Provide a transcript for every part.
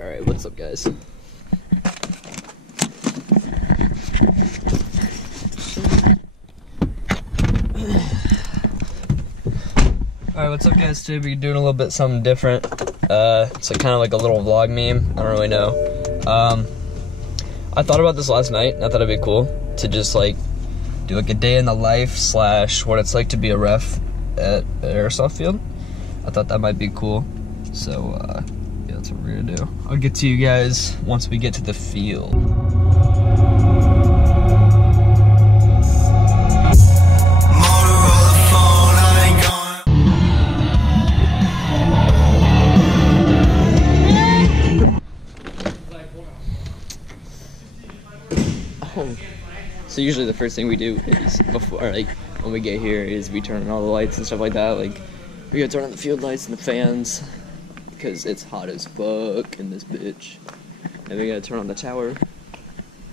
Alright, what's up, guys? Alright, what's up, guys? Today we're doing a little bit something different. It's like kind of like a little vlog meme. I don't really know. I thought about this last night, and I thought it'd be cool to just like do like a day in the life / what it's like to be a ref at an airsoft field. I thought that might be cool. So yeah, that's what we're gonna do. I'll get to you guys once we get to the field. So usually the first thing we do is before, like, when we get here is we turn on all the lights and stuff like that. Like, we gotta turn on the field lights and the fans because it's hot as fuck in this bitch. And we gotta turn on the tower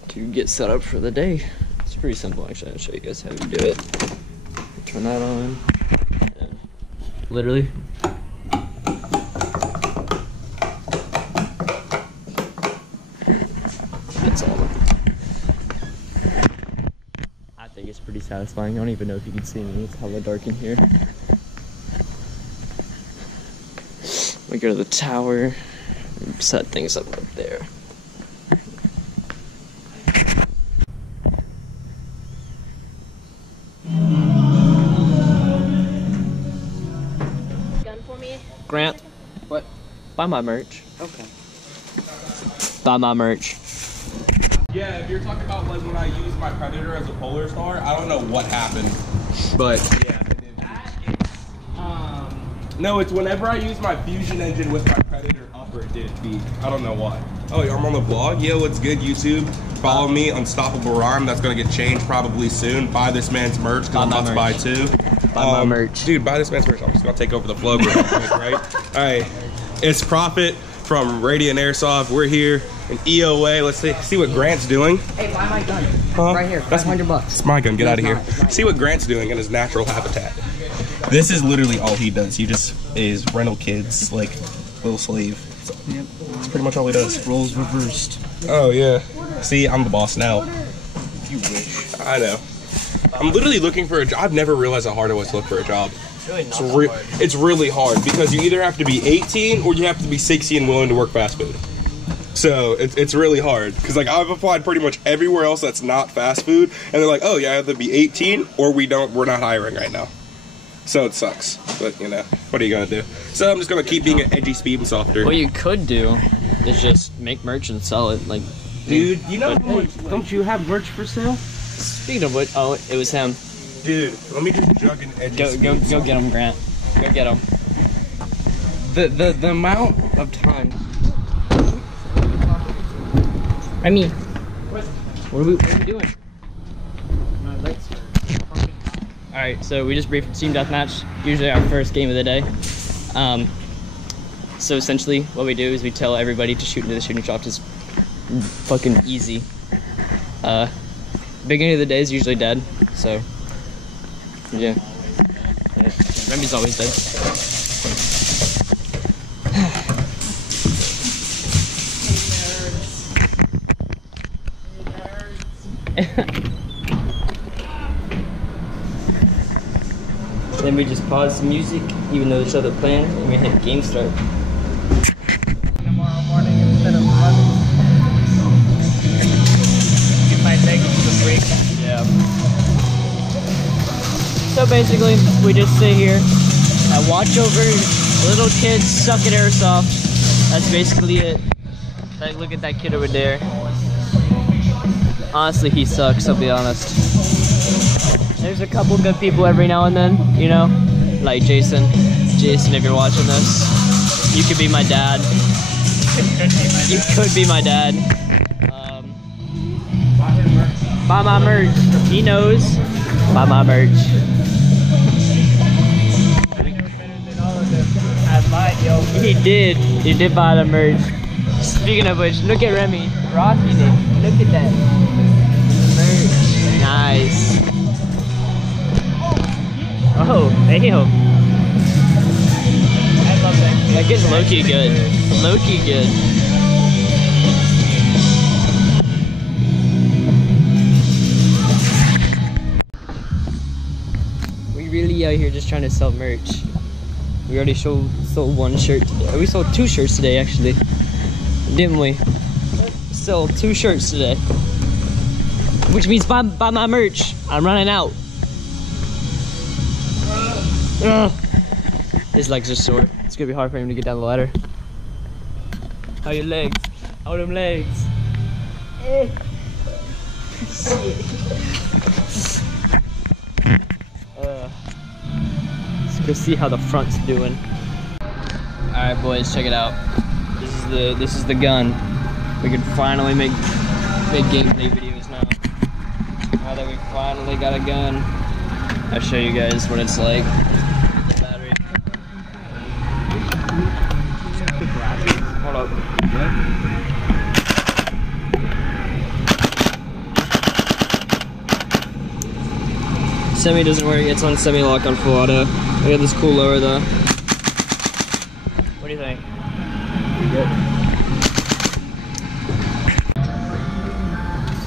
to get set up for the day. It's pretty simple, actually. I'll show you guys how you do it. Turn that on. And literally. That's all. I think it's pretty satisfying. I don't even know if you can see me. It's hella dark in here. We go to the tower and set things up there. Gun for me? Grant. What? Buy my merch. Okay. Buy my merch. Yeah, if you're talking about like when I used my Predator as a Polar Star, I don't know what happened, but yeah. No, it's whenever I use my Fusion engine with my Predator upper, it did beep. I don't know why. Oh, I'm on the vlog? Yo, what's good, YouTube? Follow me, Unstoppable Rhyme. That's gonna get changed probably soon. Buy this man's merch, because I'm about to buy two. Buy my merch. Dude, buy this man's merch. I'm just gonna take over the vlog real quick, right? Alright, it's Prophet from Radiant Airsoft. We're here in EOA. Let's see what Grant's doing. Hey, buy my gun. Huh? Right here, That's $500. It's my gun. Get out of here. It's See what Grant's doing in his natural habitat. This is literally all he does. He just is rental kids, like little slave. Yep. That's pretty much all he does. Roles reversed. Oh yeah. See, I'm the boss now. You wish. I know. I'm literally looking for a job. I've never realized how hard it was to look for a job. It's really not It's really hard because you either have to be 18 or you have to be 60 and willing to work fast food. So it's really hard because like I've applied pretty much everywhere else that's not fast food, and they're like, oh yeah, either be 18 or we're not hiring right now. So it sucks, but you know, what are you gonna do? So I'm just gonna keep being an edgy speed and softer. What you could do is just make merch and sell it, like. Dude, you know, Don't you have merch for sale? Speaking of which, oh, it was him. dude, let me just jug an edgy speed. Go get him, Grant. Go get him. The amount of time. I mean, What are we doing? Alright, so we just briefed Team Deathmatch, usually our first game of the day. So essentially, what we do is we tell everybody to shoot into the shooting shop, just fucking easy. Beginning of the day is usually dead, so yeah. Remy's always dead. Then we just pause the music, even though there's other plan, and we hit game start. tomorrow morning instead of 11. You might take it to the break. Yeah. So basically, we just sit here and watch over little kids suck at airsoft. That's basically it. Like, look at that kid over there. Honestly, he sucks, I'll be honest. There's a couple good people every now and then, you know? Like Jason. Jason, if you're watching this, you could be my dad. You could be my dad. Buy my merch. He knows. Buy my merch. He did. He did buy the merch. Speaking of which, look at Remy. Rocking it. Look at that. Merch. Nice. Oh, damn. I love that. That kid's low-key good. Low-key good. be out here just trying to sell merch. We already sold one shirt today. We sold 2 shirts today, actually. Didn't we? Sold 2 shirts today. Which means buy my merch. I'm running out. His legs are sore. It's gonna be hard for him to get down the ladder. How your legs? How them legs? Let's go see how the front's doing. All right, boys, check it out. This is the gun. We can finally make gameplay videos now. Now that we finally got a gun, I'll show you guys what it's like. The battery. Hold up. Semi doesn't work. It's on semi-lock on full auto. I got this cool lower though. What do you think? Good.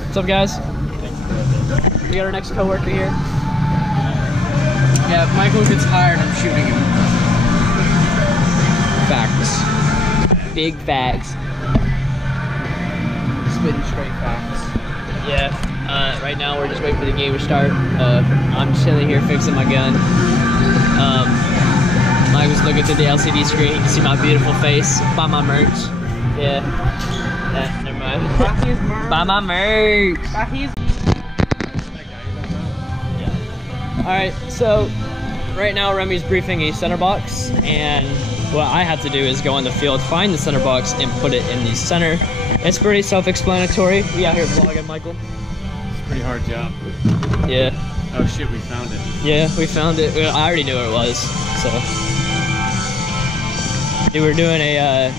What's up, guys? We got our next coworker here. Yeah, if Michael gets hired, I'm shooting him. Facts. Big facts. Spitting straight facts. Yeah. Right now we're just waiting for the game to start. I'm chilling here fixing my gun. Mike was looking through the LCD screen. You can see my beautiful face. Buy my merch. Yeah. Never mind. Buy my merch. Alright, so right now Remy's briefing a center box, and what I have to do is go on the field, find the center box, and put it in the center. It's pretty self-explanatory. We out here vlogging, Michael. Pretty hard job. Yeah. Oh shit, we found it. Yeah, we found it. I already knew where it was, so. We were doing a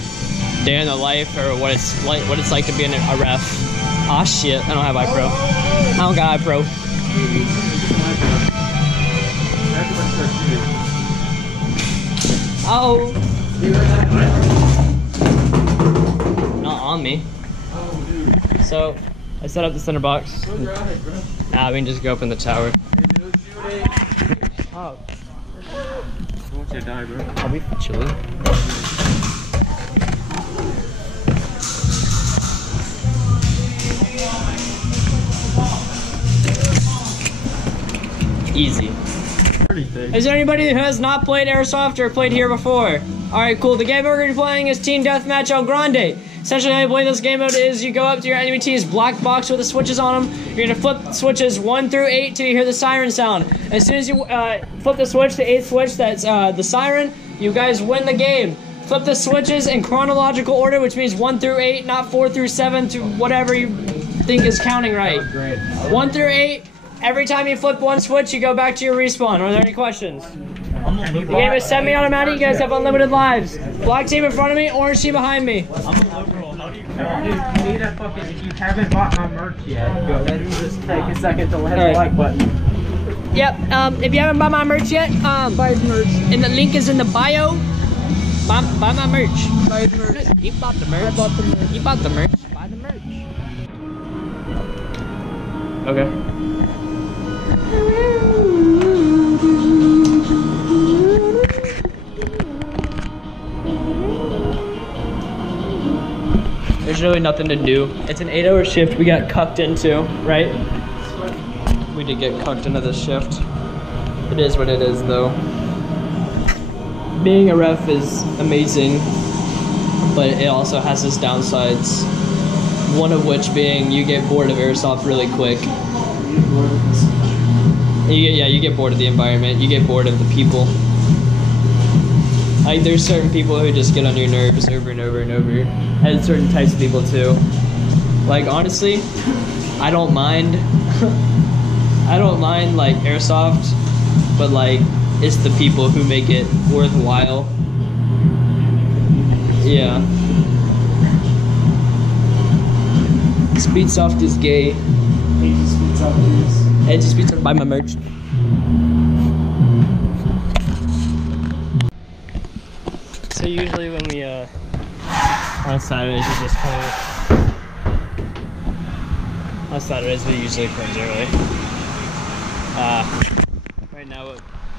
day in the life, or what it's like to be a ref. Ah shit, I don't have iPro. I don't got iPro. Oh. Not on me. So, I set up the center box. Nah, we can just go up in the tower. Oh. I want you to die, bro. I'll be chilling. Easy. Is there anybody who has not played Airsoft or played here before? Alright, cool. The game we're going to be playing is Team Deathmatch El Grande. Essentially, how you play this game mode is you go up to your enemy team's black box with the switches on them. You're going to flip switches 1 through 8 till you hear the siren sound. As soon as you flip the switch, the 8th switch, that's the siren, you guys win the game. Flip the switches in chronological order, which means 1 through 8, not 4 through 7 to whatever you think is counting right. 1 through 8. Every time you flip one switch, you go back to your respawn. Are there any questions? The game is semi-automatic. You guys have unlimited lives. Black team in front of me, orange team behind me. I'm a liberal. How do you need a fucking, if you haven't bought my merch yet, then just take a second to hit the like button. Yep, if you haven't bought my merch yet, buy the merch. And the link is in the bio. Buy my merch. Buy the merch. You bought the merch. I bought the merch. You bought the merch. Buy the merch. Okay. There's really nothing to do. It's an 8-hour shift we got cucked into, right? We did get cucked into this shift. It is what it is, though. Being a ref is amazing, but it also has its downsides. One of which being you get bored of Airsoft really quick. You get bored of the environment. You get bored of the people. Like, there's certain people who just get on your nerves over and over and over. And certain types of people too. Like, honestly, I don't mind. I don't mind, like, Airsoft, but, like, it's the people who make it worthwhile. Yeah. Speedsoft is gay. Hey, just Speedsoft, buy my merch. So usually when we on Saturdays we just play. On Saturdays we usually close early. Right now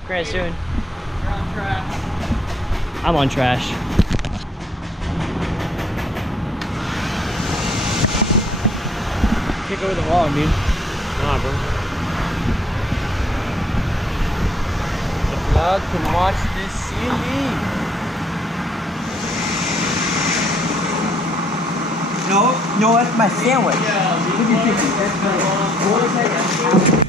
Grant soon. You're on trash. I'm on trash. Kick over the wall, dude. Nah, bro. The vlog can watch this CD. No, that's my sandwich. Yeah,